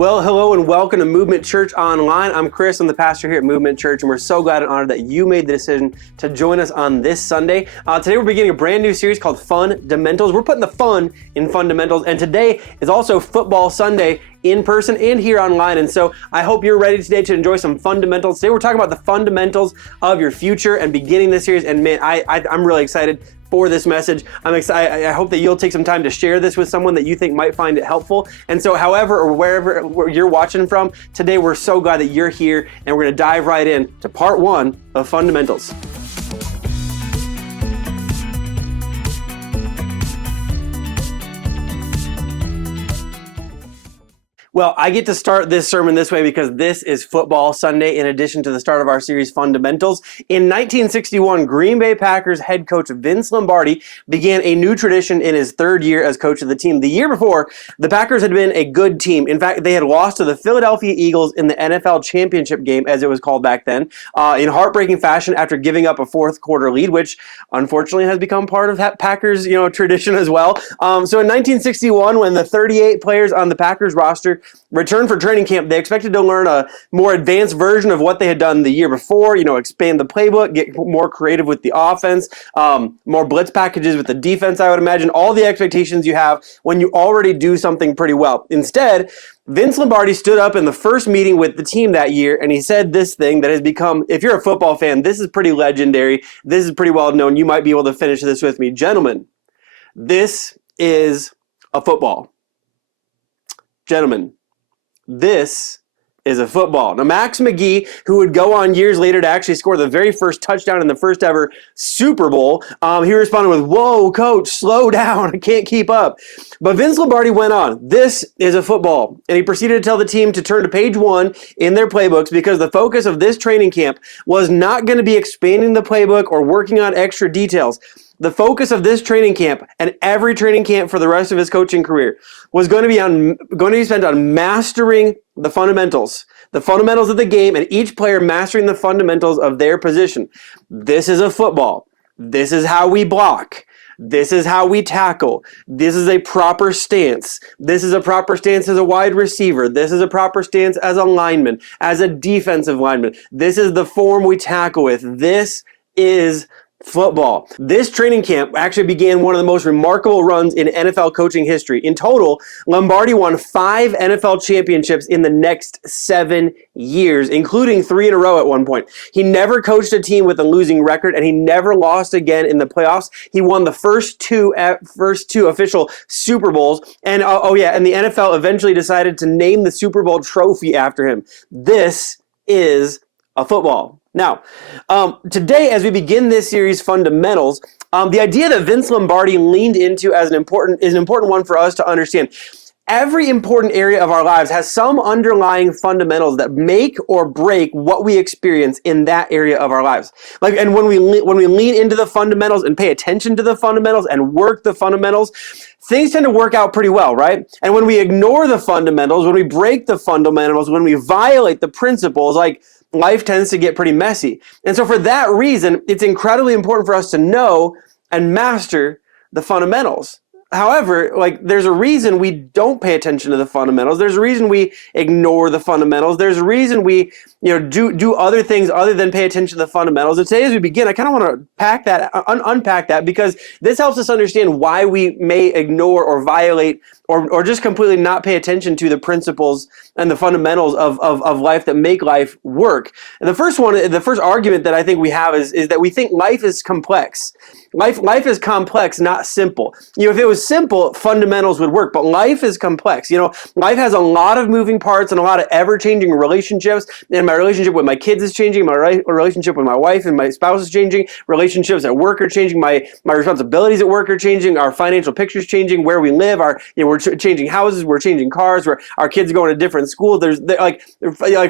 Well, hello and welcome to Movement Church Online. I'm Chris, I'm the pastor here at Movement Church, and we're so glad and honored that you made the decision to join us on this Sunday. Today we're beginning a brand new series called Fun-damentals. We're putting the fun in fundamentals, and today is also Football Sunday in person and here online. And so I hope you're ready today to enjoy some fundamentals. Today we're talking about the fundamentals of your future and beginning this series. And man, I'm really excited for this message. I'm excited. I hope that you'll take some time to share this with someone that you think might find it helpful. And so however or wherever you're watching from, today we're so glad that you're here, and we're going to dive right in to part one of Fundamentals. Well, I get to start this sermon this way because this is Football Sunday in addition to the start of our series Fundamentals. In 1961, Green Bay Packers head coach Vince Lombardi began a new tradition in his third year as coach of the team. The year before, the Packers had been a good team. In fact, they had lost to the Philadelphia Eagles in the NFL championship game, as it was called back then, in heartbreaking fashion after giving up a fourth quarter lead, which unfortunately has become part of that Packers tradition as well. So in 1961, when the 38 players on the Packers roster returned for training camp, they expected to learn a more advanced version of what they had done the year before, expand the playbook, get more creative with the offense, more blitz packages with the defense, I would imagine, all the expectations you have when you already do something pretty well. Instead, Vince Lombardi stood up in the first meeting with the team that year, and he said this thing that has become, if you're a football fan, this is pretty legendary. This is pretty well known. You might be able to finish this with me. Gentlemen, this is a football. Gentlemen, this is a football. Now, Max McGee, who would go on years later to actually score the very first touchdown in the first ever Super Bowl, he responded with, "Whoa, coach, slow down. I can't keep up." But Vince Lombardi went on, "This is a football." And he proceeded to tell the team to turn to page 1 in their playbooks because the focus of this training camp was not going to be expanding the playbook or working on extra details. The focus of this training camp and every training camp for the rest of his coaching career was going to be spent on mastering the fundamentals of the game, and each player mastering the fundamentals of their position. This is a football. This is how we block. This is how we tackle. This is a proper stance. This is a proper stance as a wide receiver. This is a proper stance as a lineman, as a defensive lineman. This is the form we tackle with. This is football. This training camp actually began one of the most remarkable runs in NFL coaching history. In total, Lombardi won 5 NFL championships in the next 7 years, including 3 in a row at one point. He never coached a team with a losing record, and he never lost again in the playoffs. He won the first two official Super Bowls, and and the NFL eventually decided to name the Super Bowl trophy after him. This is a football. Now, today, as we begin this series, Fundamentals, the idea that Vince Lombardi leaned into is an important one for us to understand. Every important area of our lives has some underlying fundamentals that make or break what we experience in that area of our lives. And when we lean into the fundamentals and pay attention to the fundamentals and work the fundamentals, things tend to work out pretty well, right? And when we ignore the fundamentals, when we break the fundamentals, when we violate the principles, life tends to get pretty messy. And so for that reason, it's incredibly important for us to know and master the fundamentals. However, there's a reason we don't pay attention to the fundamentals. There's a reason we ignore the fundamentals. There's a reason we, do other things other than pay attention to the fundamentals. And today, as we begin, I kind of want to unpack that because this helps us understand why we may ignore or violate or just completely not pay attention to the principles and the fundamentals of life that make life work. And the first argument that I think we have is that we think life is complex. Life is complex, not simple. If it was simple, fundamentals would work, but life is complex. Life has a lot of moving parts and a lot of ever-changing relationships, and my relationship with my kids is changing, my relationship with my wife and my spouse is changing, relationships at work are changing, my responsibilities at work are changing, our financial picture's changing, where we live, we're changing houses, we're changing cars, our kids are going to different schools. There's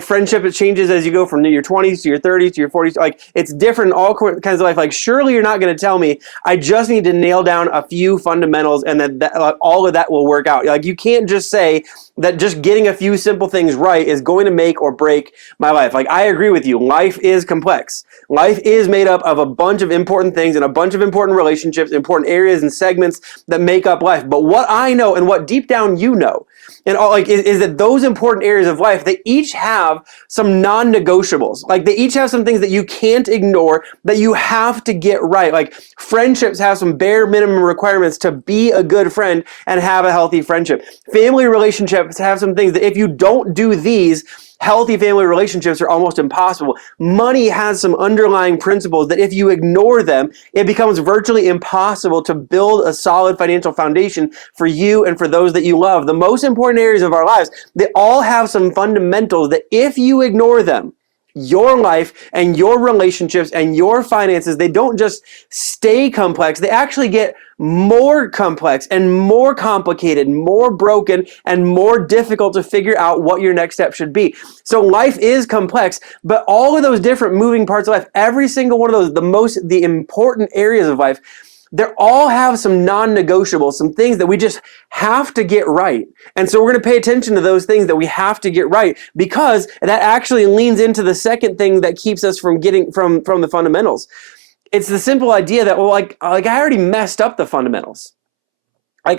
friendship, it changes as you go from your 20s to your 30s to your 40s. It's different in all kinds of life. Surely you're not going to tell me I just need to nail down a few fundamentals and that all of that will work out. You can't just say that just getting a few simple things right is going to make or break my life. I agree with you. Life is complex. Life is made up of a bunch of important things and a bunch of important relationships, important areas and segments that make up life. But what I know and what deep down you know and all, like, is that those important areas of life, they each have some non-negotiables. Like, they each have some things that you can't ignore, that you have to get right. Like, friendships have some bare minimum requirements to be a good friend and have a healthy friendship. Family relationships have some things that if you don't do these, healthy family relationships are almost impossible. Money has some underlying principles that if you ignore them, it becomes virtually impossible to build a solid financial foundation for you and for those that you love. The most important areas of our lives, they all have some fundamentals that if you ignore them, your life and your relationships and your finances, they don't just stay complex, they actually get more complex and more complicated, more broken, and more difficult to figure out what your next step should be. So life is complex, but all of those different moving parts of life, every single one of those, the important areas of life, they all have some non-negotiables, some things that we just have to get right. And so we're going to pay attention to those things that we have to get right, because that actually leans into the second thing that keeps us from getting from the fundamentals. It's the simple idea that, well, I already messed up the fundamentals. I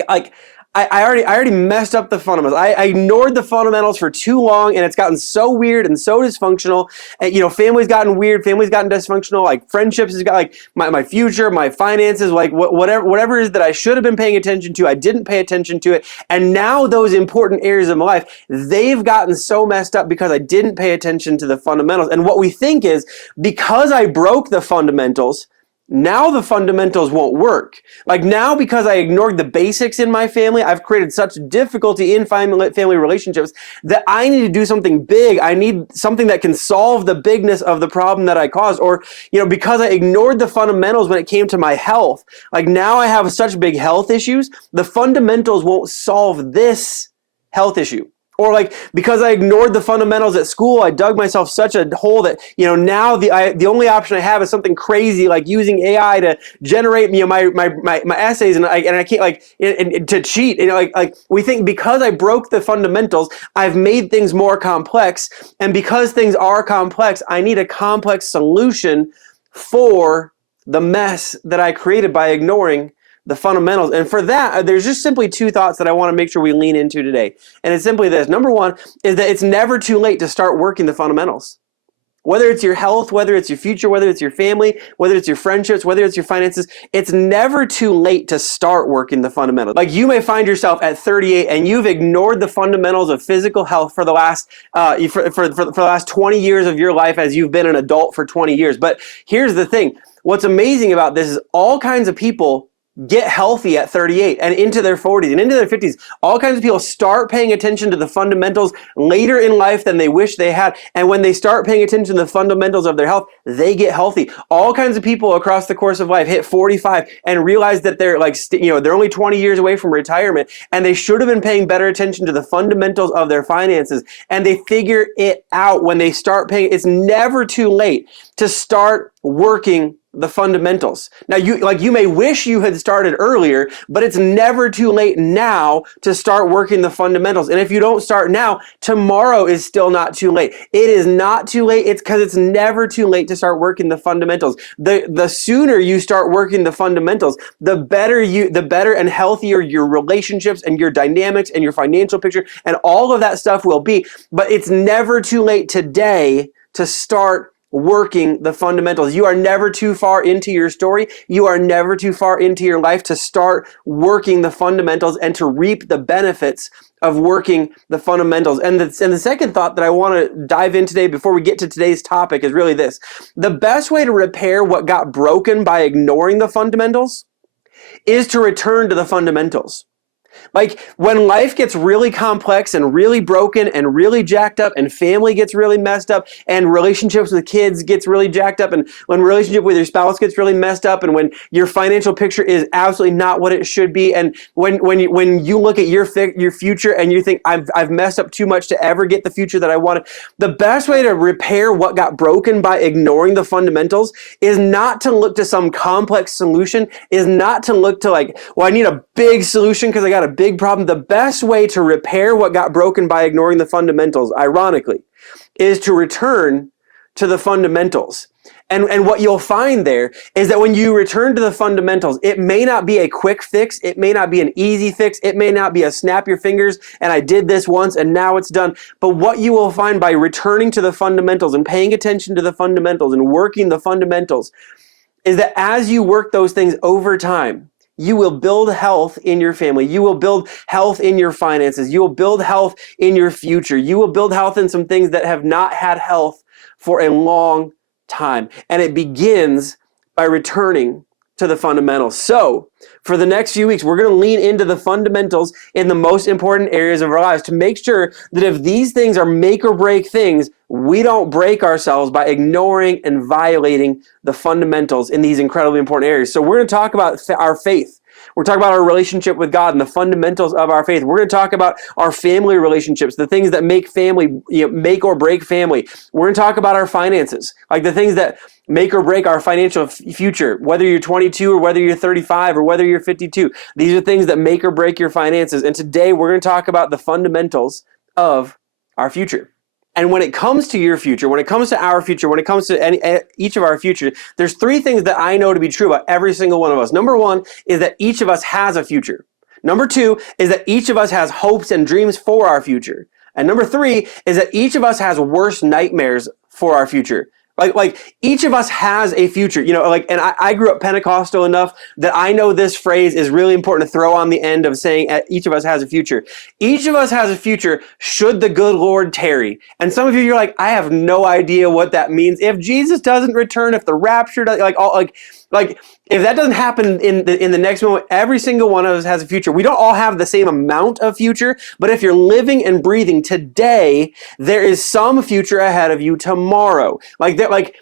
already messed up the fundamentals. I ignored the fundamentals for too long, and it's gotten so weird and so dysfunctional. And, family's gotten weird, family's gotten dysfunctional. Like, friendships has got, like, my future, my finances, like whatever it is that I should have been paying attention to, I didn't pay attention to it. And now those important areas of my life, they've gotten so messed up because I didn't pay attention to the fundamentals. And what we think is, because I broke the fundamentals, now the fundamentals won't work. Like, now, because I ignored the basics in my family, I've created such difficulty in family relationships that I need to do something big. I need something that can solve the bigness of the problem that I caused. Or, because I ignored the fundamentals when it came to my health, like, now I have such big health issues, the fundamentals won't solve this health issue. Or, like, because I ignored the fundamentals at school, I dug myself such a hole that, now the only option I have is something crazy, like using AI to generate, my essays, and I can't, like, and to cheat. Like we think because I broke the fundamentals, I've made things more complex, and because things are complex, I need a complex solution for the mess that I created by ignoring the fundamentals. And for that, there's just simply two thoughts that I want to make sure we lean into today. And it's simply this. Number one is that it's never too late to start working the fundamentals. Whether it's your health, whether it's your future, whether it's your family, whether it's your friendships, whether it's your finances, it's never too late to start working the fundamentals. Like, you may find yourself at 38 and you've ignored the fundamentals of physical health for the last for the last 20 years of your life, as you've been an adult for 20 years. But here's the thing. What's amazing about this is all kinds of people get healthy at 38 and into their 40s and into their 50s. All kinds of people start paying attention to the fundamentals later in life than they wish they had. And when they start paying attention to the fundamentals of their health, they get healthy. All kinds of people across the course of life hit 45 and realize that they're they're only 20 years away from retirement, and they should have been paying better attention to the fundamentals of their finances. And they figure it out when they start paying. It's never too late to start working the fundamentals. Now, you may wish you had started earlier, but it's never too late now to start working the fundamentals. And if you don't start now, tomorrow is still not too late. It is not too late. It's because it's never too late to start working the fundamentals. The sooner you start working the fundamentals, the better and healthier your relationships and your dynamics and your financial picture and all of that stuff will be. But it's never too late today to start working the fundamentals. You are never too far into your story. You are never too far into your life to start working the fundamentals and to reap the benefits of working the fundamentals. And the second thought that I want to dive in today before we get to today's topic is really this. The best way to repair what got broken by ignoring the fundamentals is to return to the fundamentals. Like, when life gets really complex and really broken and really jacked up, and family gets really messed up, and relationships with kids gets really jacked up, and when relationship with your spouse gets really messed up, and when your financial picture is absolutely not what it should be, and when you look at your future and you think, I've messed up too much to ever get the future that I wanted, the best way to repair what got broken by ignoring the fundamentals is not to look to some complex solution, is not to look to I need a big solution because I got a big problem. The best way to repair what got broken by ignoring the fundamentals, ironically, is to return to the fundamentals. And what you'll find there is that when you return to the fundamentals, it may not be a quick fix. It may not be an easy fix. It may not be a snap your fingers and I did this once and now it's done. But what you will find by returning to the fundamentals and paying attention to the fundamentals and working the fundamentals is that as you work those things over time, you will build health in your family. You will build health in your finances. You will build health in your future. You will build health in some things that have not had health for a long time. And it begins by returning to the fundamentals. So for the next few weeks, we're going to lean into the fundamentals in the most important areas of our lives to make sure that if these things are make or break things, we don't break ourselves by ignoring and violating the fundamentals in these incredibly important areas. So we're going to talk about our faith. We're talking about our relationship with God and the fundamentals of our faith. We're going to talk about our family relationships, the things that make family, make or break family. We're going to talk about our finances, like the things that make or break our financial future, whether you're 22 or whether you're 35 or whether you're 52. These are things that make or break your finances. And today we're going to talk about the fundamentals of our future. And when it comes to your future, when it comes to our future, when it comes to each of our future, there's three things that I know to be true about every single one of us. Number one is that each of us has a future. Number two is that each of us has hopes and dreams for our future. And number three is that each of us has worst nightmares for our future. Like each of us has a future, and I grew up Pentecostal enough that I know this phrase is really important to throw on the end of saying each of us has a future. Each of us has a future should the good Lord tarry. And some of you're like, I have no idea what that means. If Jesus doesn't return, if the rapture doesn't, like if that doesn't happen in the next moment, every single one of us has a future. We don't all have the same amount of future, but if you're living and breathing today, there is some future ahead of you tomorrow.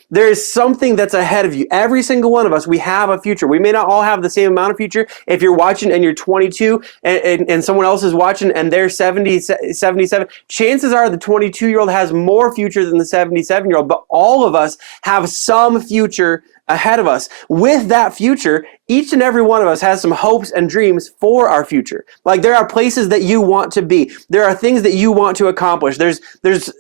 There is something that's ahead of you. Every single one of us, we have a future. We may not all have the same amount of future. If you're watching and you're 22 and someone else is watching and they're 70, 77, chances are the 22-year-old has more future than the 77-year-old, but all of us have some future ahead of us. With that future, each and every one of us has some hopes and dreams for our future. Like there are places that you want to be. There are things that you want to accomplish. There's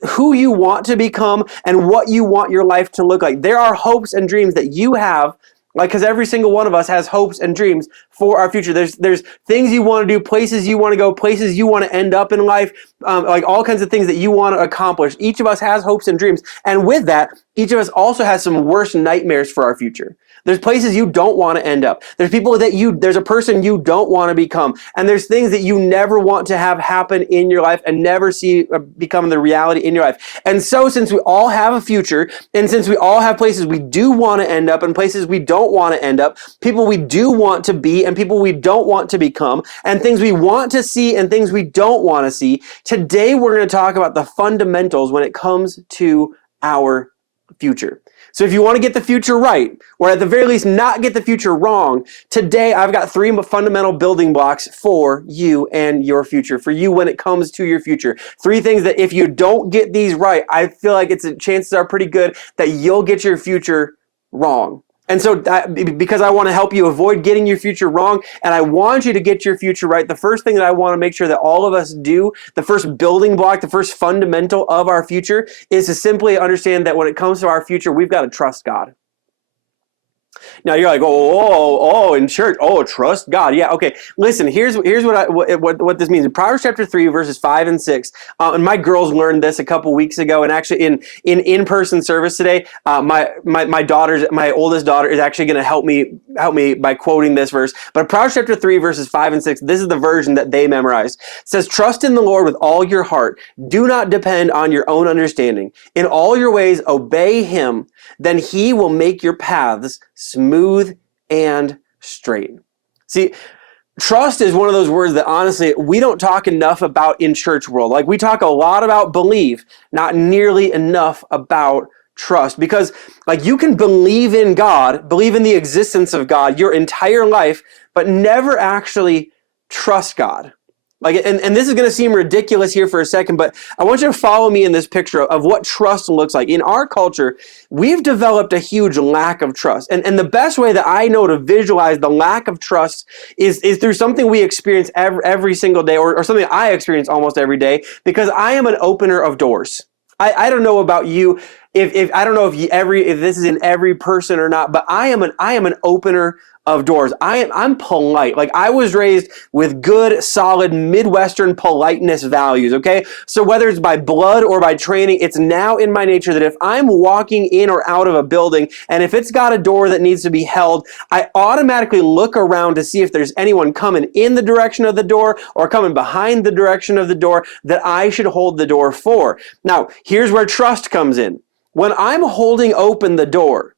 who you want to become and what you want your life to look like. There are hopes and dreams that you have, because every single one of us has hopes and dreams for our future. There's things you want to do, places you want to go, places you want to end up in life, like all kinds of things that you want to accomplish. Each of us has hopes and dreams. And with that, each of us also has some worst nightmares for our future. There's places you don't want to end up. There's people there's a person you don't want to become. And there's things that you never want to have happen in your life and never see become the reality in your life. And so since we all have a future, and since we all have places we do want to end up and places we don't want to end up, people we do want to be and people we don't want to become, and things we want to see and things we don't want to see, today we're going to talk about the fundamentals when it comes to our future. So if you want to get the future right, or at the very least not get the future wrong, today I've got three fundamental building blocks for you and your future, for you when it comes to your future. Three things that if you don't get these right, I feel like chances are pretty good that you'll get your future wrong. And so because I want to help you avoid getting your future wrong, and I want you to get your future right, the first thing that I want to make sure that all of us do, the first building block, the first fundamental of our future, is to simply understand that when it comes to our future, we've got to trust God. Now you're like, in church, trust God. Yeah, okay. Listen, here's what this means. In Proverbs chapter 3, verses 5 and 6, and my girls learned this a couple weeks ago, and actually in-person service today, my oldest daughter is actually going to help me by quoting this verse. But Proverbs chapter 3, verses 5 and 6, this is the version that they memorized. It says, trust in the Lord with all your heart. Do not depend on your own understanding. In all your ways, obey him. Then he will make your paths smooth and straight. See, trust is one of those words that honestly we don't talk enough about in church world. Like we talk a lot about believe, not nearly enough about trust, because like you can believe in God, believe in the existence of God your entire life, but never actually trust God. And this is going to seem ridiculous here for a second, but I want you to follow me in this picture of what trust looks like. In our culture, we've developed a huge lack of trust. And the best way that I know to visualize the lack of trust is through something we experience every single day, or something I experience almost every day, because I am an opener of doors. I don't know about you. if I don't know if this is in every person or not, but I am an opener of doors. I'm polite. Like, I was raised with good, solid Midwestern politeness values, okay? So whether it's by blood or by training, it's now in my nature that if I'm walking in or out of a building, and if it's got a door that needs to be held, I automatically look around to see if there's anyone coming in the direction of the door or coming behind the direction of the door that I should hold the door for. Now, here's where trust comes in. When I'm holding open the door,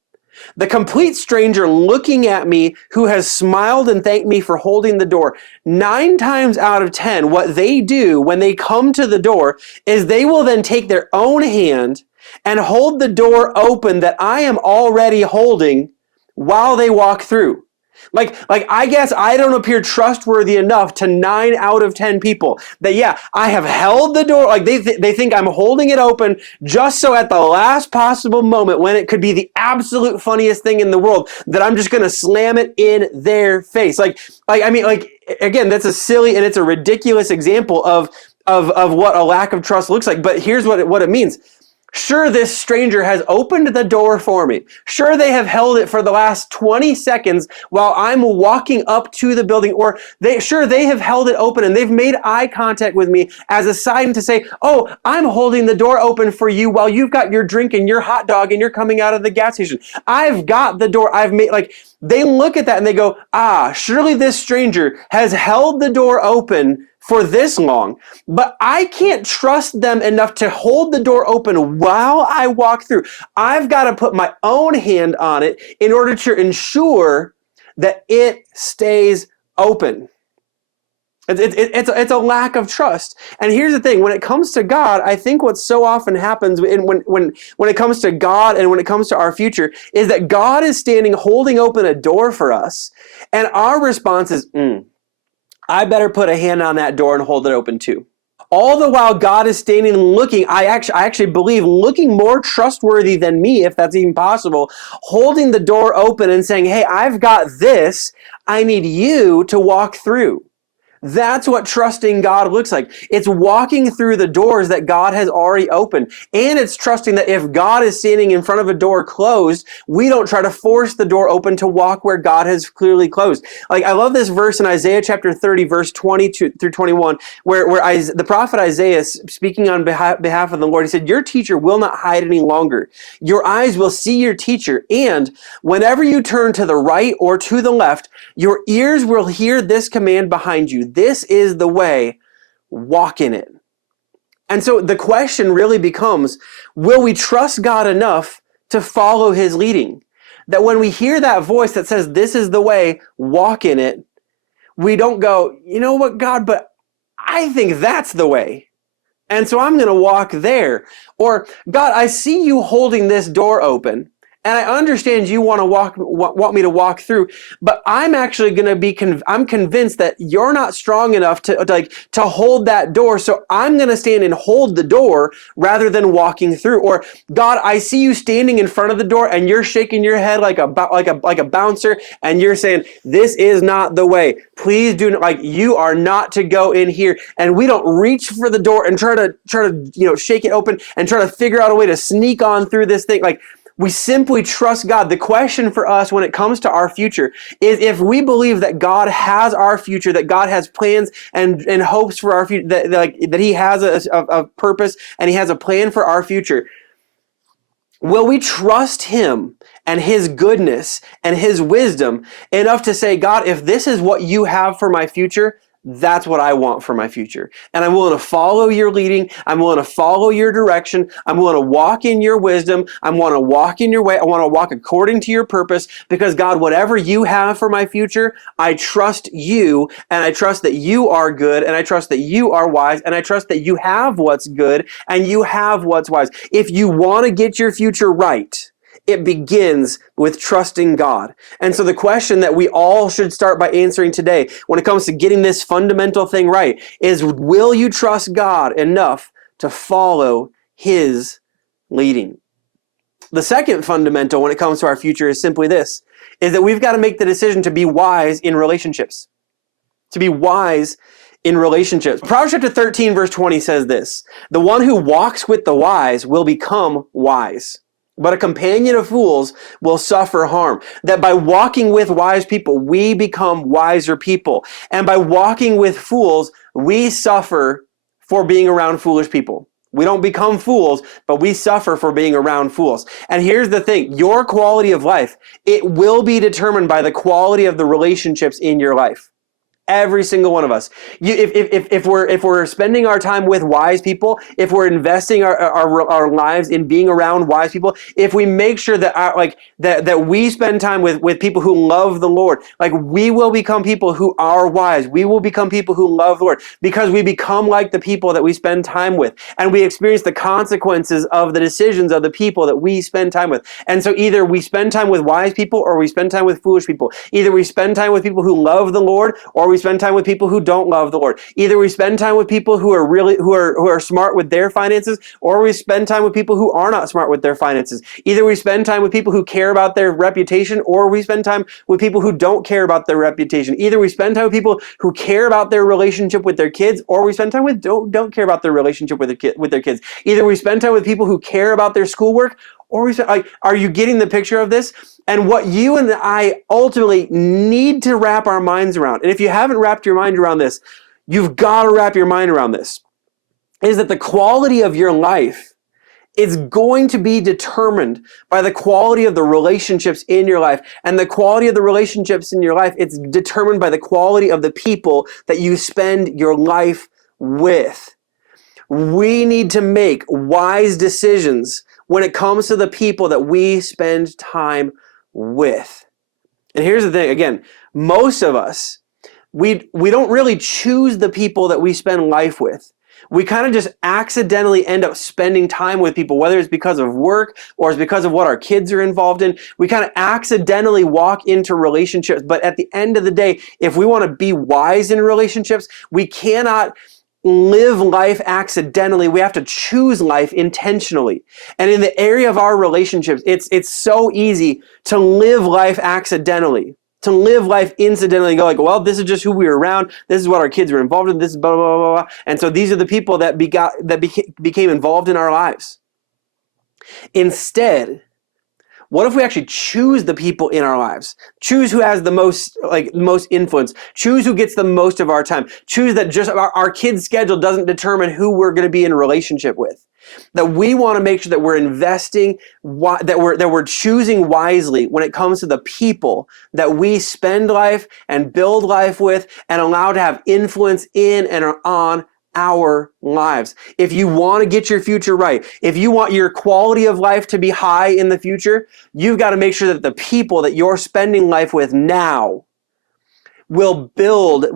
the complete stranger looking at me who has smiled and thanked me for holding the door, 9 times out of 10, what they do when they come to the door is they will then take their own hand and hold the door open that I am already holding while they walk through. Like I guess I don't appear trustworthy enough to 9 out of 10 people that, yeah, I have held the door. Like they think I'm holding it open just so at the last possible moment when it could be the absolute funniest thing in the world that I'm just going to slam it in their face. Again, that's a silly and it's a ridiculous example of what a lack of trust looks like. But here's what it means. Sure, this stranger has opened the door for me. Sure, they have held it for the last 20 seconds while I'm walking up to the building, or they have held it open and they've made eye contact with me as a sign to say, oh, I'm holding the door open for you while you've got your drink and your hot dog and you're coming out of the gas station. I've got the door. They look at that and they go, surely this stranger has held the door open for this long, but I can't trust them enough to hold the door open while I walk through. I've got to put my own hand on it in order to ensure that it stays open. It's a lack of trust. And here's the thing, when it comes to God, I think what so often happens when it comes to God and when it comes to our future is that God is standing holding open a door for us, and our response is, I better put a hand on that door and hold it open too. All the while God is standing looking, I actually believe, looking more trustworthy than me, if that's even possible, holding the door open and saying, hey, I've got this. I need you to walk through. That's what trusting God looks like. It's walking through the doors that God has already opened. And it's trusting that if God is standing in front of a door closed, we don't try to force the door open to walk where God has clearly closed. I love this verse in Isaiah chapter 30, verse 20 through 21, where the prophet Isaiah, speaking on behalf of the Lord, he said, your teacher will not hide any longer. Your eyes will see your teacher. And whenever you turn to the right or to the left, your ears will hear this command behind you. This is the way, walk in it. And so the question really becomes, will we trust God enough to follow his leading? That when we hear that voice that says, this is the way, walk in it, we don't go, you know what, God, but I think that's the way. And so I'm going to walk there. Or, God, I see you holding this door open. And I understand you want me to walk through, but I'm actually going to be, I'm convinced that you're not strong enough to hold that door. So I'm going to stand and hold the door rather than walking through. Or, God, I see you standing in front of the door and you're shaking your head like a bouncer and you're saying, this is not the way. Please do not, you are not to go in here. And we don't reach for the door and try to shake it open and try to figure out a way to sneak on through this thing. We simply trust God. The question for us when it comes to our future is if we believe that God has our future, that God has plans and hopes for our future, that he has a purpose and he has a plan for our future, will we trust him and his goodness and his wisdom enough to say, God, if this is what you have for my future, that's what I want for my future. And I'm willing to follow your leading. I'm willing to follow your direction. I'm willing to walk in your wisdom. I want to walk in your way. I want to walk according to your purpose because, God, whatever you have for my future, I trust you, and I trust that you are good, and I trust that you are wise, and I trust that you have what's good and you have what's wise. If you want to get your future right, it begins with trusting God. And so the question that we all should start by answering today when it comes to getting this fundamental thing right is, will you trust God enough to follow his leading? The second fundamental when it comes to our future is simply this, is that we've got to make the decision to be wise in relationships. To be wise in relationships. Proverbs chapter 13, verse 20 says this: "The one who walks with the wise will become wise, but a companion of fools will suffer harm." That by walking with wise people, we become wiser people. And by walking with fools, we suffer for being around foolish people. We don't become fools, but we suffer for being around fools. And here's the thing: your quality of life, it will be determined by the quality of the relationships in your life. Every single one of us. If we're spending our time with wise people, if we're investing our lives in being around wise people, if we make sure that that we spend time with people who love the Lord, like, we will become people who are wise. We will become people who love the Lord, because we become like the people that we spend time with, and we experience the consequences of the decisions of the people that we spend time with. And so either we spend time with wise people or we spend time with foolish people. Either we spend time with people who love the Lord, or we spend time with people who don't love the Lord. Either we spend time with people who are smart with their finances, or we spend time with people who are not smart with their finances. Either we spend time with people who care about their reputation, or we spend time with people who don't care about their reputation. Either we spend time with people who care about their relationship with their kids, or we spend time with don't care about their relationship with their kids. Either we spend time with people who care about their schoolwork, or we spend, like, are you getting the picture of this? And what you and I ultimately need to wrap our minds around, and if you haven't wrapped your mind around this, you've got to wrap your mind around this, is that the quality of your life is going to be determined by the quality of the relationships in your life. And the quality of the relationships in your life, it's determined by the quality of the people that you spend your life with. We need to make wise decisions when it comes to the people that we spend time with. And here's the thing, again, most of us, we don't really choose the people that we spend life with. We kind of just accidentally end up spending time with people, whether it's because of work or it's because of what our kids are involved in. We kind of accidentally walk into relationships. But at the end of the day, if we want to be wise in relationships, we cannot live life accidentally. We have to choose life intentionally. And in the area of our relationships, it's so easy to live life accidentally, to live life incidentally, and go like, well, this is just who we were around. This is what our kids were involved in. This is blah, blah, blah, blah. And so these are the people that became involved in our lives. Instead, what if we actually choose the people in our lives? Choose who has the most influence. Choose who gets the most of our time. Choose that just our kids' schedule doesn't determine who we're going to be in a relationship with. That we want to make sure that we're investing, that we're choosing wisely when it comes to the people that we spend life and build life with and allow to have influence in and on our lives. If you want to get your future right, if you want your quality of life to be high in the future, you've got to make sure that the people that you're spending life with now will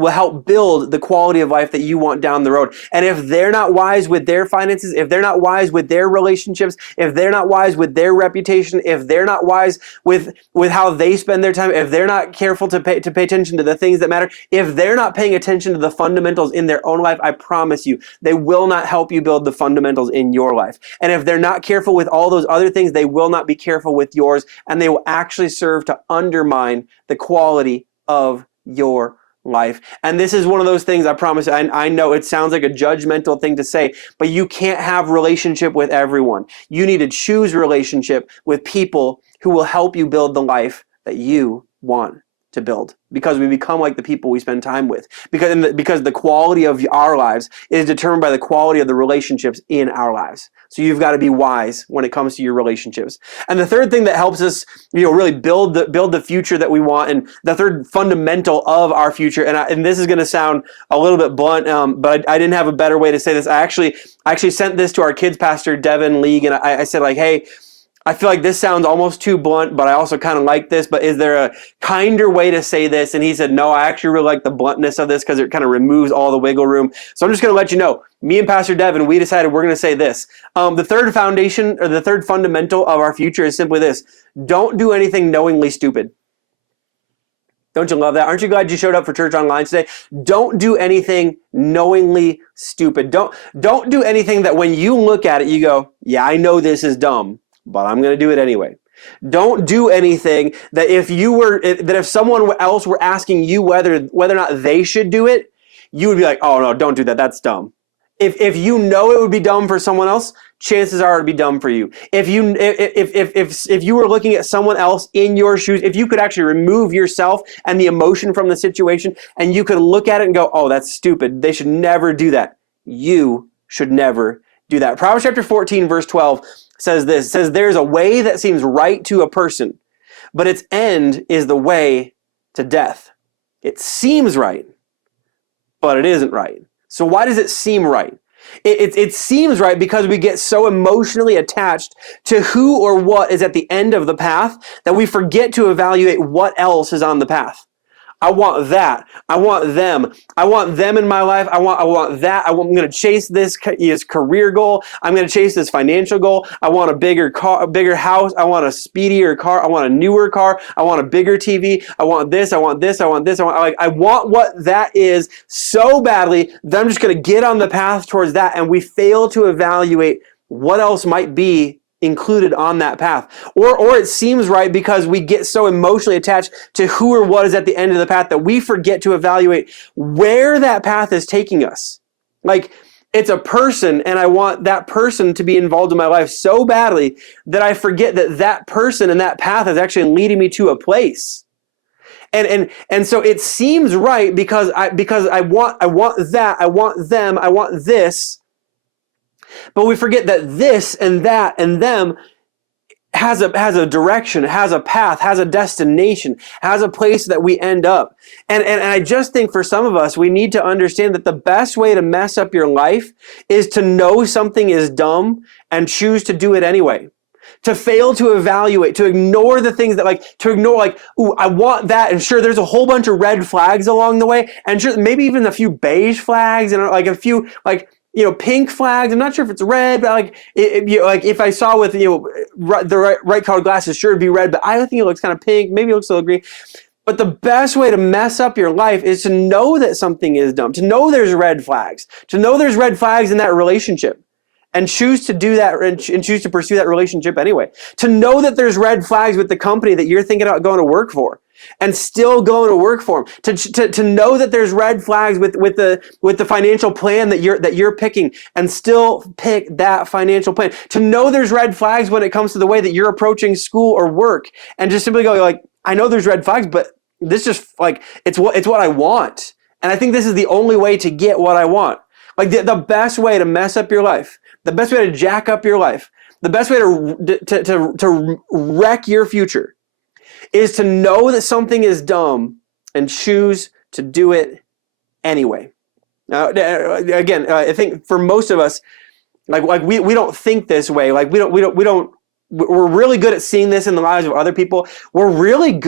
help build the quality of life that you want down the road. And if they're not wise with their finances, if they're not wise with their relationships, if they're not wise with their reputation, if they're not wise with how they spend their time, if they're not careful to pay attention to the things that matter, if they're not paying attention to the fundamentals in their own life, I promise you, they will not help you build the fundamentals in your life. And if they're not careful with all those other things, they will not be careful with yours, and they will actually serve to undermine the quality of your life. And this is one of those things, I promise, I know it sounds like a judgmental thing to say, but you can't have relationship with everyone. You need to choose relationship with people who will help you build the life that you want to build, because we become like the people we spend time with, because the quality of our lives is determined by the quality of the relationships in our lives. So you've got to be wise when it comes to your relationships. And the third thing that helps us, really build the future that we want, and the third fundamental of our future, and this is going to sound a little bit blunt, but I didn't have a better way to say this. I actually sent this to our kids pastor, Devin League, and I said, like, hey, I feel like this sounds almost too blunt, but I also kind of like this, but is there a kinder way to say this? And he said, no, I actually really like the bluntness of this because it kind of removes all the wiggle room. So I'm just going to let you know, me and Pastor Devin, we decided we're going to say this. The third foundation, or the third fundamental of our future, is simply this: don't do anything knowingly stupid. Don't you love that? Aren't you glad you showed up for church online today? Don't do anything knowingly stupid. Don't do anything that when you look at it, you go, yeah, I know this is dumb, but I'm going to do it anyway. Don't do anything that if someone else were asking you whether or not they should do it, you would be like, oh no, don't do that. That's dumb. If you know it would be dumb for someone else, chances are it'd be dumb for you. If you were looking at someone else in your shoes, if you could actually remove yourself and the emotion from the situation, and you could look at it and go, oh, that's stupid. They should never do that. You should never do that. Proverbs chapter 14, verse 12 says this. It says, there's a way that seems right to a person, but its end is the way to death. It seems right, but it isn't right. So why does it seem right? It seems right because we get so emotionally attached to who or what is at the end of the path that we forget to evaluate what else is on the path. I want that. I want them. I want them in my life. I want that. I'm going to chase this career goal. I'm going to chase this financial goal. I want a bigger car, a bigger house. I want a speedier car. I want a newer car. I want a bigger TV. I want this. I want this. I want this. I want what that is so badly that I'm just going to get on the path towards that. And we fail to evaluate what else might be included on that path. Or it seems right because we get so emotionally attached to who or what is at the end of the path that we forget to evaluate where that path is taking us. Like, it's a person, and I want that person to be involved in my life so badly that I forget that that person and that path is actually leading me to a place. And so it seems right because I want that, I want them, I want this. But we forget that this and that and them has a direction, has a path, has a destination, has a place that we end up. And I just think for some of us, we need to understand that the best way to mess up your life is to know something is dumb and choose to do it anyway. To fail to evaluate, to ignore the things that ooh, I want that. And sure, there's a whole bunch of red flags along the way. And sure, maybe even a few beige flags and like a few pink flags. I'm not sure if it's red, but if I saw with the right colored glasses, sure it'd be red, but I think it looks kind of pink. Maybe it looks a little green. But the best way to mess up your life is to know that something is dumb, to know there's red flags, to know there's red flags in that relationship, and choose to do that and choose to pursue that relationship anyway. To know that there's red flags with the company that you're thinking about going to work for, and still going to work for them. To know that there's red flags with the financial plan that you're picking, and still pick that financial plan. To know there's red flags when it comes to the way that you're approaching school or work, and just simply go like, I know there's red flags, but this just it's what I want, and I think this is the only way to get what I want. Like the best way to mess up your life, the best way to jack up your life, the best way to wreck your future is to know that something is dumb and choose to do it anyway. Now, again, I think for most of us, we don't think this way. We're really good at seeing this in the lives of other people. We're really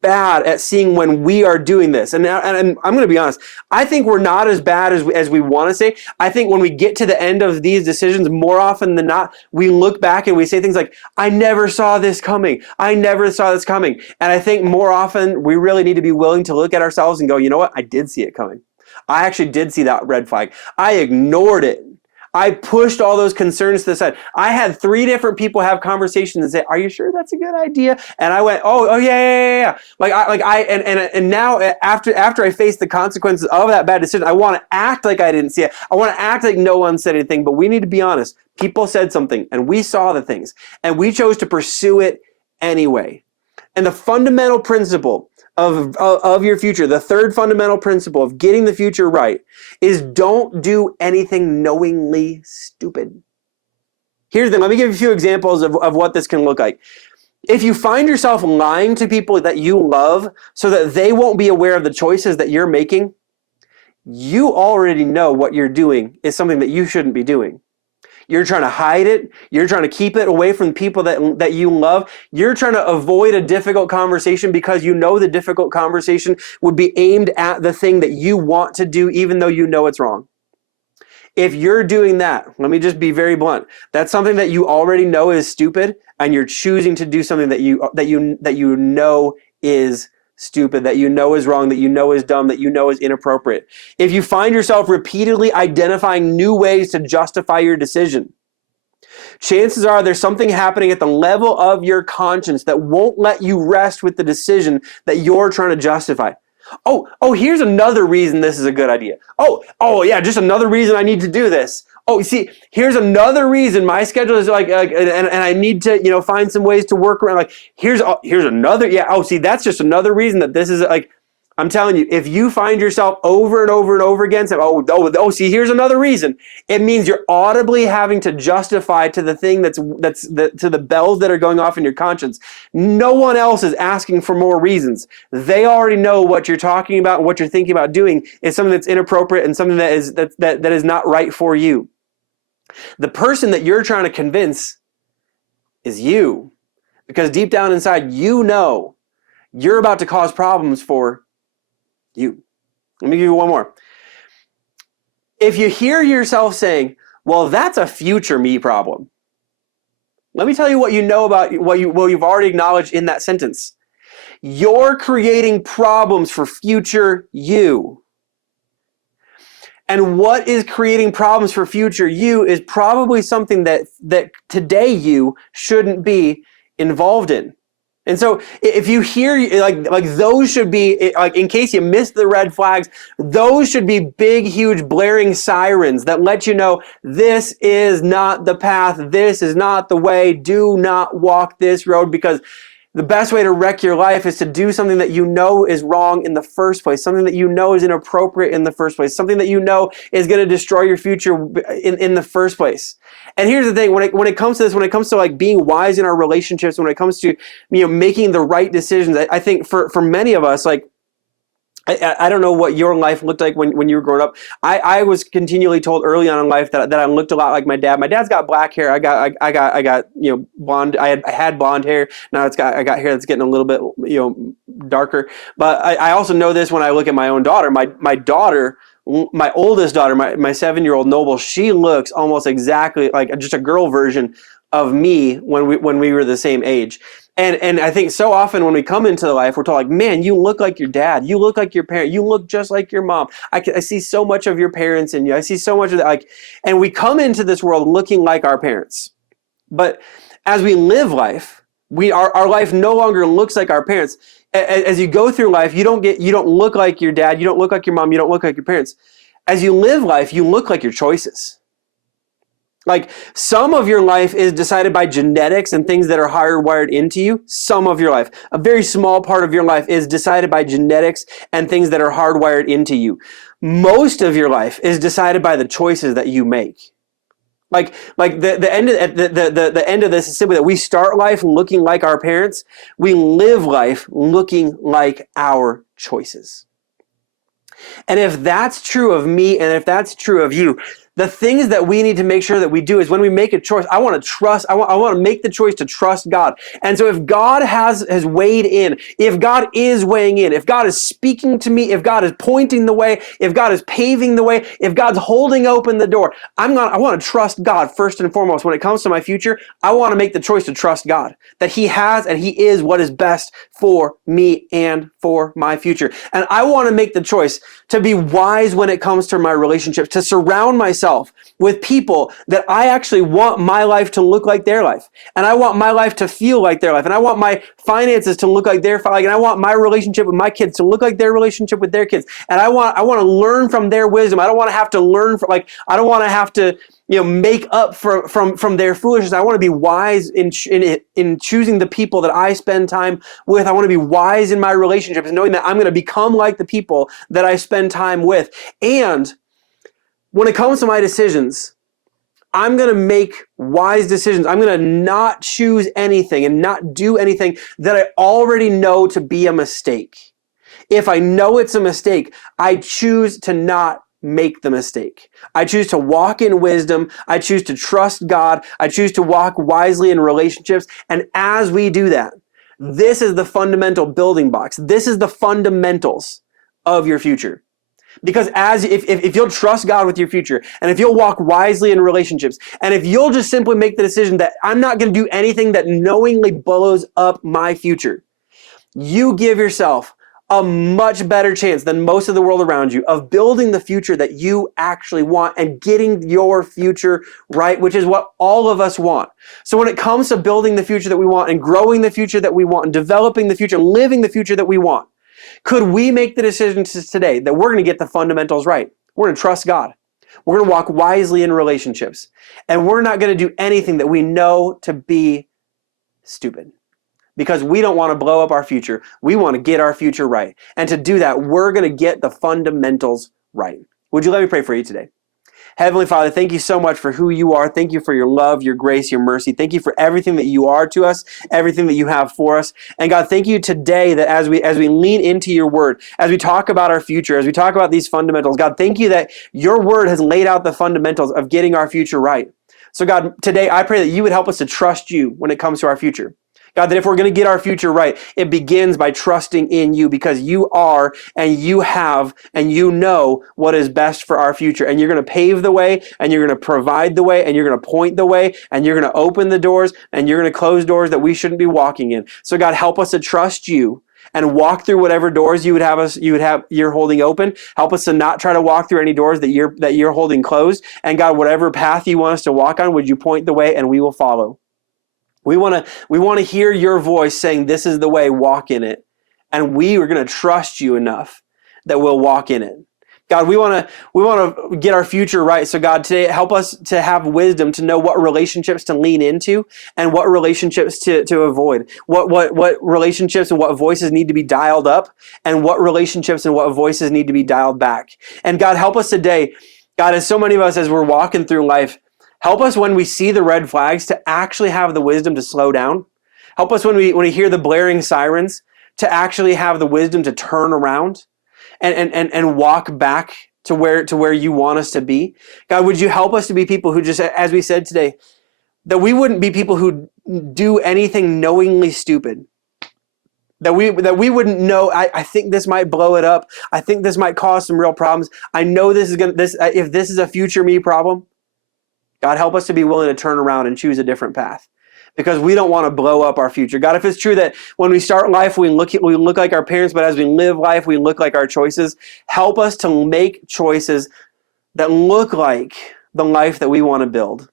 bad at seeing when we are doing this. And I'm going to be honest. I think we're not as bad as we want to say. I think when we get to the end of these decisions, more often than not, we look back and we say things like, I never saw this coming. I never saw this coming. And I think more often we really need to be willing to look at ourselves and go, you know what? I did see it coming. I actually did see that red flag. I ignored it. I pushed all those concerns to the side. I had 3 different people have conversations and say, "Are you sure that's a good idea?" And I went, "Oh yeah." And now after I face the consequences of that bad decision, I want to act like I didn't see it. I want to act like no one said anything. But we need to be honest. People said something, and we saw the things, and we chose to pursue it anyway. And the fundamental principle of your future, the third fundamental principle of getting the future right, is don't do anything knowingly stupid. Here's the thing. Let me give you a few examples of what this can look like. If you find yourself lying to people that you love so that they won't be aware of the choices that you're making, you already know what you're doing is something that you shouldn't be doing. You're trying to hide it. You're trying to keep it away from people that you love. You're trying to avoid a difficult conversation because you know the difficult conversation would be aimed at the thing that you want to do, even though you know it's wrong. If you're doing that, let me just be very blunt. That's something that you already know is stupid, and you're choosing to do something that you know is stupid, that you know is wrong, that you know is dumb, that you know is inappropriate. If you find yourself repeatedly identifying new ways to justify your decision, chances are there's something happening at the level of your conscience that won't let you rest with the decision that you're trying to justify. Here's another reason this is a good idea. Yeah, just another reason I need to do this. See, here's another reason my schedule is and I need to, find some ways to work around. Like, here's another, see, that's just another reason that this is like, I'm telling you, if you find yourself over and over and over again saying, see, here's another reason, it means you're audibly having to justify to the thing to the bells that are going off in your conscience. No one else is asking for more reasons. They already know what you're talking about and what you're thinking about doing is something that's inappropriate and something that is not right for you. The person that you're trying to convince is you, because deep down inside, you know you're about to cause problems for you. Let me give you one more. If you hear yourself saying, well, that's a future me problem, let me tell you what you know about what you've already acknowledged in that sentence. You're creating problems for future you. And what is creating problems for future you is probably something that today you shouldn't be involved in. And so if you hear like those should be, like, in case you missed the red flags, those should be big, huge blaring sirens that let you know this is not the path. This is not the way. Do not walk this road, because the best way to wreck your life is to do something that you know is wrong in the first place, something that you know is inappropriate in the first place, something that you know is going to destroy your future in the first place. And here's the thing, when it comes to this, when it comes to like being wise in our relationships, when it comes to making the right decisions, I think for many of us, like, I don't know what your life looked like when you were growing up. I was continually told early on in life that I looked a lot like my dad. My dad's got black hair. I got blonde. I had blonde hair. Now I got hair that's getting a little bit darker. But I also know this when I look at my own daughter. My daughter, my oldest daughter, my 7-year-old Noble, she looks almost exactly like just a girl version of me when we were the same age. And I think so often when we come into life, we're told, like, man, you look like your dad. You look like your parent. You look just like your mom. I see so much of your parents in you. I see so much of that. Like, and we come into this world looking like our parents. But as we live life, our life no longer looks like our parents. As you go through life, you don't look like your dad. You don't look like your mom. You don't look like your parents. As you live life, you look like your choices. Like, some of your life is decided by genetics and things that are hardwired into you. Some of your life, a very small part of your life, is decided by genetics and things that are hardwired into you. Most of your life is decided by the choices that you make. Like the end of this is simply that we start life looking like our parents. We live life looking like our choices. And if that's true of me, and if that's true of you, the things that we need to make sure that we do is when we make a choice, I want to make the choice to trust God. And so if God has weighed in, if God is weighing in, if God is speaking to me, if God is pointing the way, if God is paving the way, if God's holding open the door, I want to trust God first and foremost. When it comes to my future, I want to make the choice to trust God, that He has and He is what is best for me and for my future. And I want to make the choice to be wise when it comes to my relationships, to surround myself with people that I actually want my life to look like their life. And I want my life to feel like their life. And I want my finances to look like their life. And I want my relationship with my kids to look like their relationship with their kids. And I want to learn from their wisdom. I don't want to have to learn from, I don't want to have to make up from their foolishness. I want to be wise in choosing the people that I spend time with. I want to be wise in my relationships, knowing that I'm going to become like the people that I spend time with. And when it comes to my decisions, I'm going to make wise decisions. I'm going to not choose anything and not do anything that I already know to be a mistake. If I know it's a mistake, I choose to not make the mistake. I choose to walk in wisdom. I choose to trust God. I choose to walk wisely in relationships. And as we do that, this is the fundamental building blocks. This is the fundamentals of your future. Because if you'll trust God with your future, and if you'll walk wisely in relationships, and if you'll just simply make the decision that I'm not going to do anything that knowingly blows up my future, you give yourself a much better chance than most of the world around you of building the future that you actually want and getting your future right, which is what all of us want. So when it comes to building the future that we want and growing the future that we want and developing the future, living the future that we want, Could we make the decision today that we're going to get the fundamentals right? We're going to trust God. We're going to walk wisely in relationships. And we're not going to do anything that we know to be stupid. Because we don't want to blow up our future. We want to get our future right. And to do that, we're going to get the fundamentals right. Would you let me pray for you today? Heavenly Father, thank you so much for who you are. Thank you for your love, your grace, your mercy. Thank you for everything that you are to us, everything that you have for us. And God, thank you today that as we lean into your word, as we talk about our future, as we talk about these fundamentals, God, thank you that your word has laid out the fundamentals of getting our future right. So God, today I pray that you would help us to trust you when it comes to our future. God, that if we're going to get our future right, it begins by trusting in you because you are and you have and you know what is best for our future. And you're going to pave the way and you're going to provide the way and you're going to point the way and you're going to open the doors and you're going to close doors that we shouldn't be walking in. So God, help us to trust you and walk through whatever doors you're holding open. Help us to not try to walk through any doors that you're holding closed. And God, whatever path you want us to walk on, would you point the way and we will follow. We want to hear your voice saying, this is the way, walk in it. And we are going to trust you enough that we'll walk in it. God, we want to get our future right. So God, today help us to have wisdom to know what relationships to lean into and what relationships to avoid. What relationships and what voices need to be dialed up and what relationships and what voices need to be dialed back. And God, help us today. God, as so many of us, as we're walking through life, help us when we see the red flags to actually have the wisdom to slow down. Help us when we hear the blaring sirens to actually have the wisdom to turn around and walk back to where you want us to be. God, would you help us to be people who just, as we said today, that we wouldn't be people who do anything knowingly stupid. That we wouldn't know, I think this might blow it up. I think this might cause some real problems. I know if this is a future me problem, God, help us to be willing to turn around and choose a different path because we don't want to blow up our future. God, if it's true that when we start life, we look like our parents, but as we live life, we look like our choices, help us to make choices that look like the life that we want to build.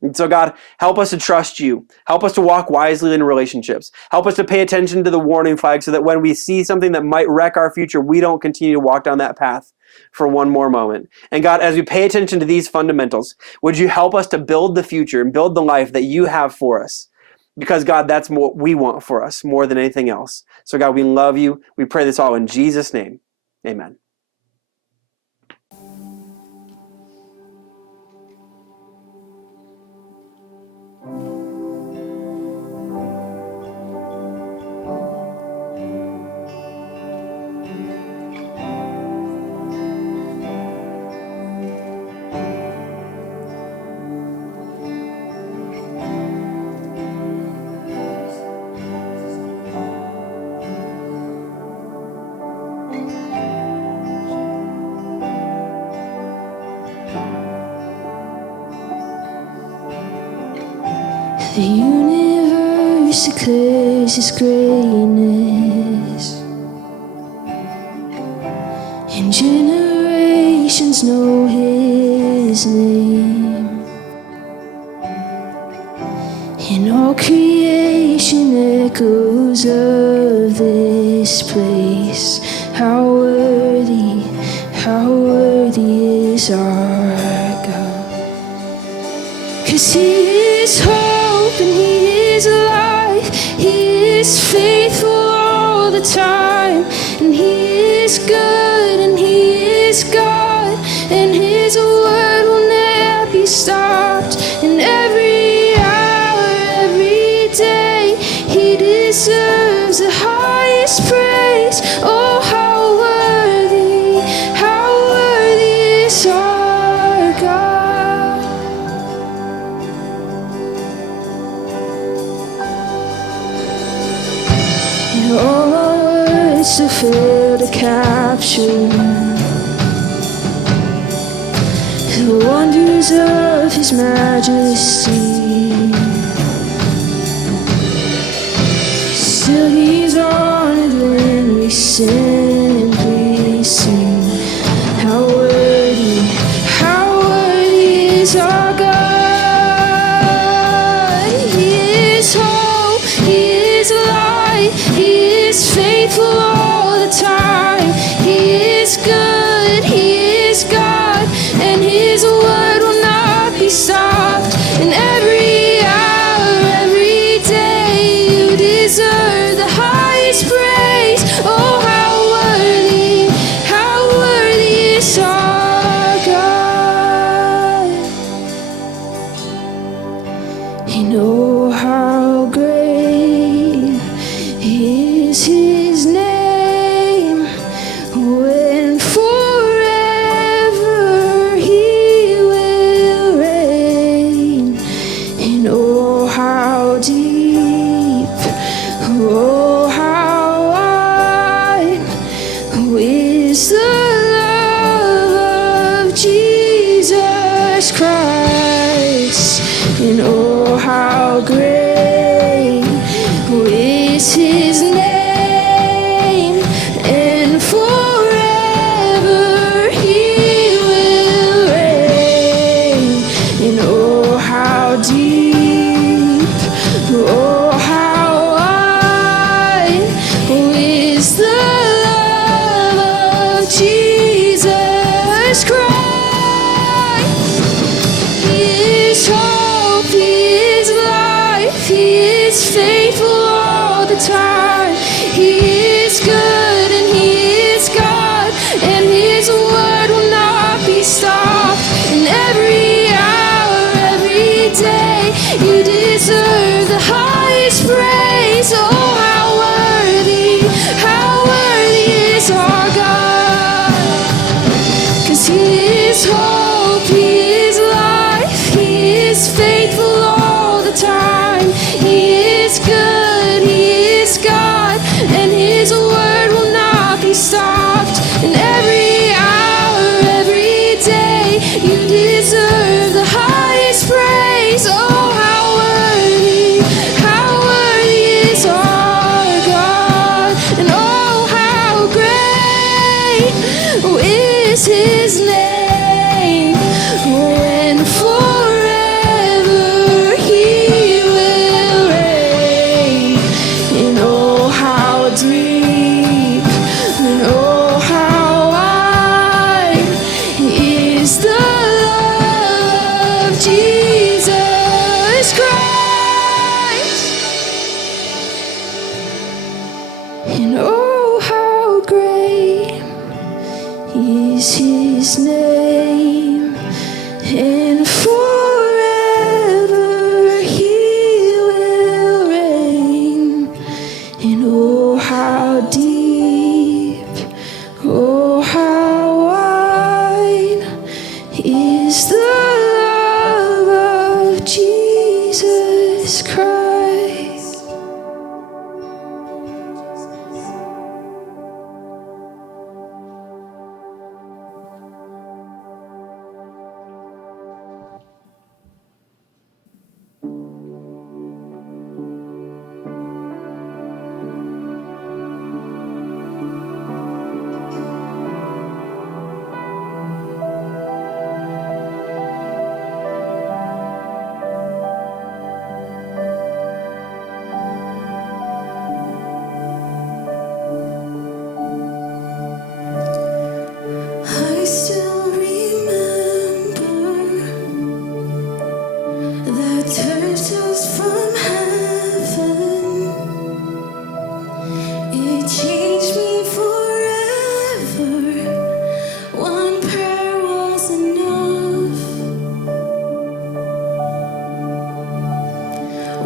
And so God, help us to trust you. Help us to walk wisely in relationships. Help us to pay attention to the warning flags so that when we see something that might wreck our future, we don't continue to walk down that path for one more moment. And God, as we pay attention to these fundamentals, would you help us to build the future and build the life that you have for us? Because God, that's what we want for us more than anything else. So God, we love you. We pray this all in Jesus' name. Amen. The universe declares His greatness, and generations know His name, and all creation echoes of this place. How worthy is our God, 'cause He is hope and He is alive. He is faithful all the time, and He is good and He is God, and His word will never be stopped. And every hour, every day, He deserves the highest praise. Oh, how worthy is our God. And all our words still fail to capture the wonders of His majesty. Still He's honored when we simply sing. How worthy is our God. He is hope, He is light, He is faithful all the time. is the love of Jesus Christ. He is hope, He is life, He is faithful all the time. He is good and He is God, and His word will not be stopped. And every hour, every day, You deserve the highest praise. Oh, how worthy is our God. 'Cause He is hope, He is life, He is faithful all the time. He is good, He is God, and His word will not be stopped. And every hour, every day, You deserve the highest praise. Oh, how worthy is our God. And oh, how great is His name. And forever He will reign. And oh, how deep, and oh, how wide is the love of Jesus Christ. And oh, how great is His name. And forever He will reign. And oh, how deep, oh, how wide is the love of Jesus Christ. I still remember the turtles from heaven. It changed me forever. One prayer was enough.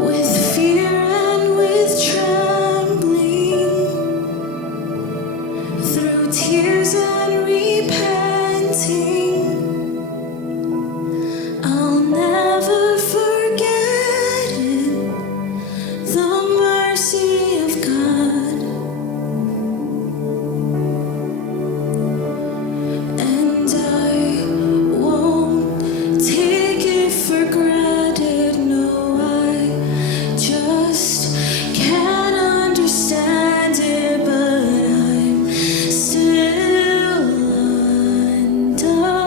With fear and with trembling, through tears and repenting, I'll never forget it, the mercy of God. And I won't take it for granted, no, I just can't understand it, but I'm still undone.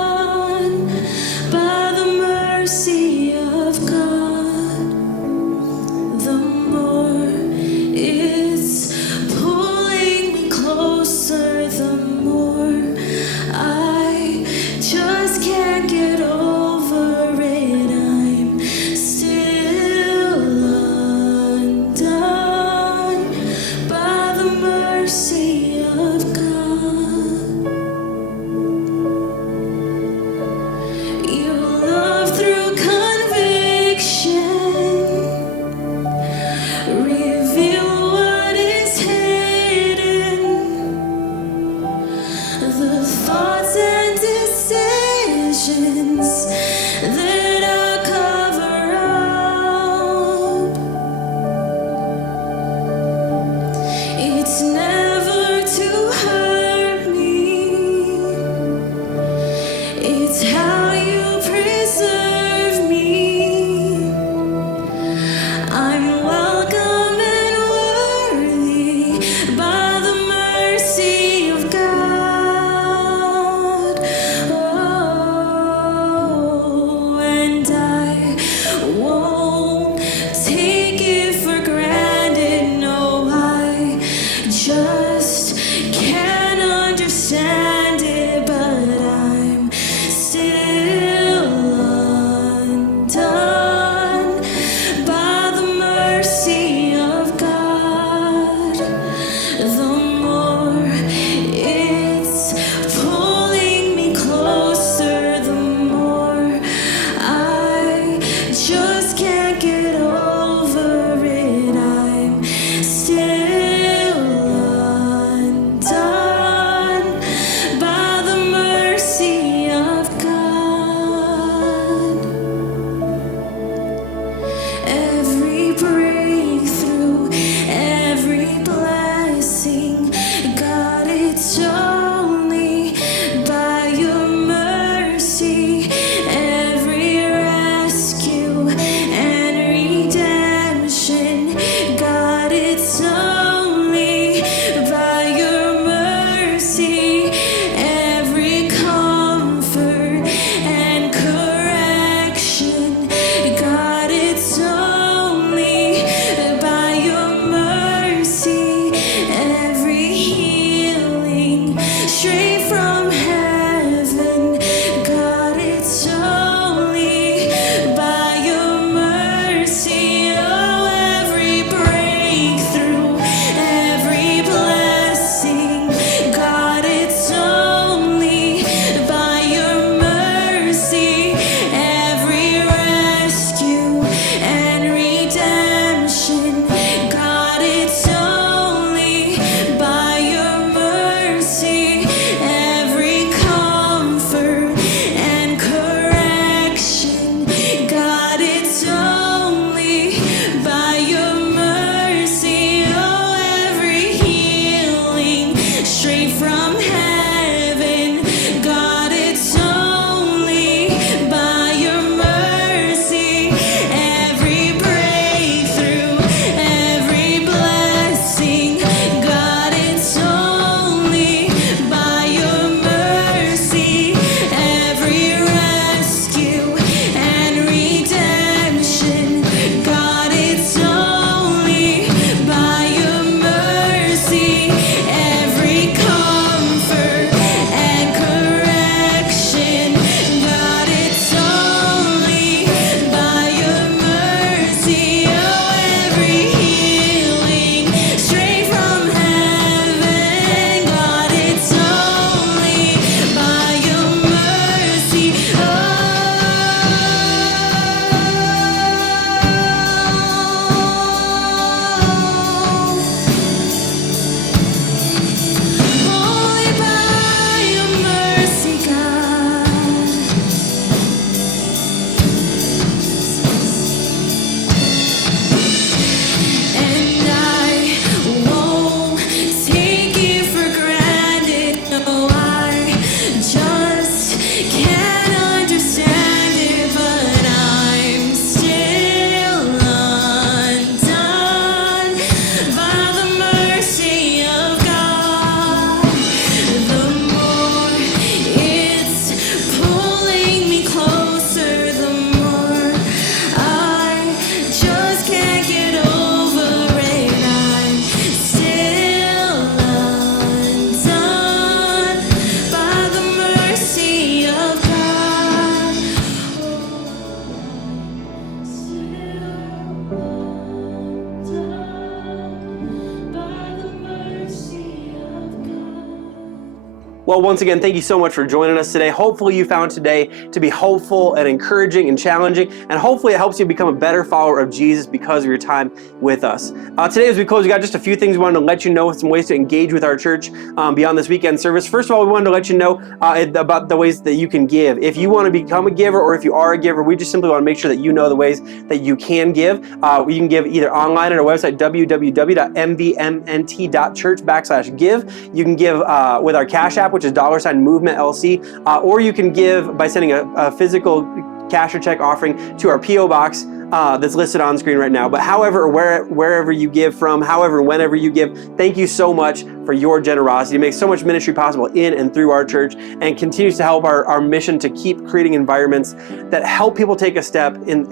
Well, once again, thank you so much for joining us today. Hopefully you found today to be hopeful and encouraging and challenging, and hopefully it helps you become a better follower of Jesus because of your time with us. Today, as we close, we got just a few things we wanted to let you know, some ways to engage with our church beyond this weekend service. First of all, we wanted to let you know about the ways that you can give. If you want to become a giver, or if you are a giver, we just simply want to make sure that you know the ways that you can give. You can give either online at our website, www.mvmnt.church/give. You can give with our Cash App, which is $Movement LC, or you can give by sending a physical cash or check offering to our P.O. Box that's listed on screen right now. But however, wherever you give from, however, whenever you give, thank you so much for your generosity. It makes so much ministry possible in and through our church, and continues to help our mission to keep creating environments that help people take a step in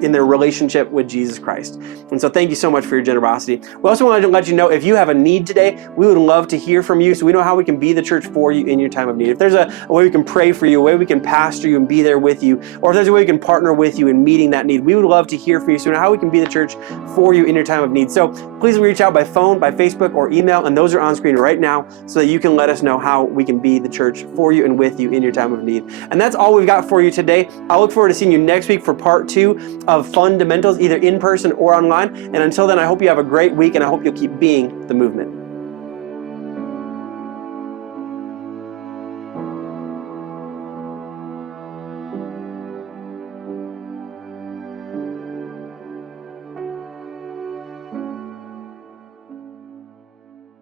their relationship with Jesus Christ. And so thank you so much for your generosity. We also wanted to let you know, if you have a need today, we would love to hear from you, so we know how we can be the church for you in your time of need. If there's a way we can pray for you, a way we can pastor you and be there with you, or if there's a way we can partner with you in meeting that need, we would love to hear from you, so we know how we can be the church for you in your time of need. So please reach out by phone, by Facebook, or email, and those are on screen right now, so that you can let us know how we can be the church for you and with you in your time of need. And that's all we've got for you today. I look forward to seeing you next week for part 2 of Fun-damentals, either in person or online. And until then, I hope you have a great week, and I hope you'll keep being the movement.